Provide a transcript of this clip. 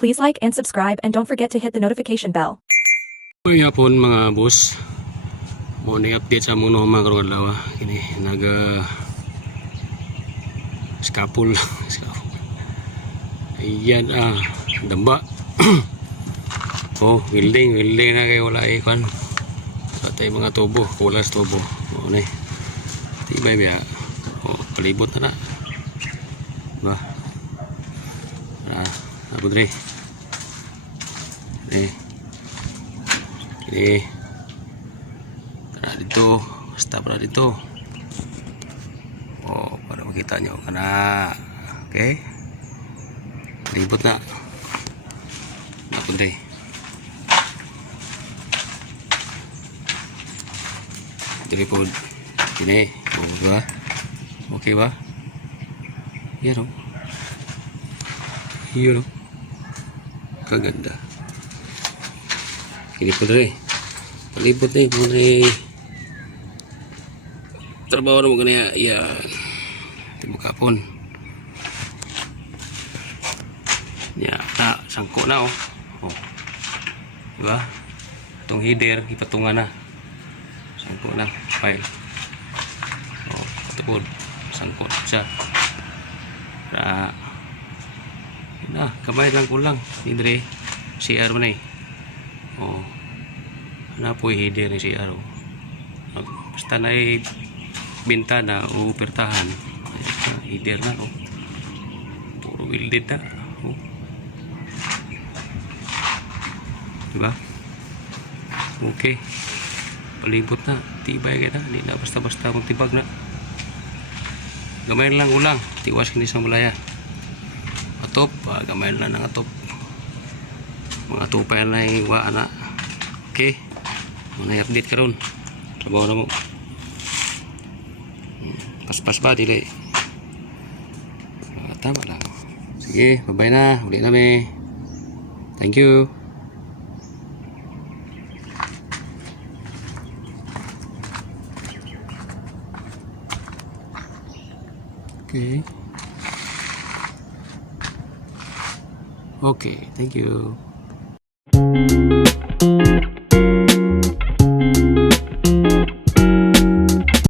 Please like and subscribe and don't forget to hit the notification bell. May hapon mga boss. Mo ni update sa among mga karong adlaw. Kini naga skapul. Ayan damba. Welding na kay wala kan. Patay mga tubo, kulas tubo. Mo ni. Tibay biya. Palibot na. Ba. Abudre. Ini tara dito, basta para dito. Para makita nyo kana. Okay, ribot na napunti. Tripod ini ba? Okay ba? Yan o. Yun o, kaganda. Kini po rin palibot na yung trabaho na mo ganyan. Yan timukapon yan sangko na diba itong header ipatungan na sangko na file katapod sangko siya kamay lang kulang hidre CR man na po header ni CR basta na bintana o pertahan header na puro welded na diba okay palibot na tibay ka na hindi na basta basta magtibag na gamay lang ulang tiwas kini sa malaya atop gamay lang ng atop mga tupay na iwa na okay muna i-update ka ron trabaho na mo paspas ba dili tama lang sige bye na uli kami thank you okay thank you.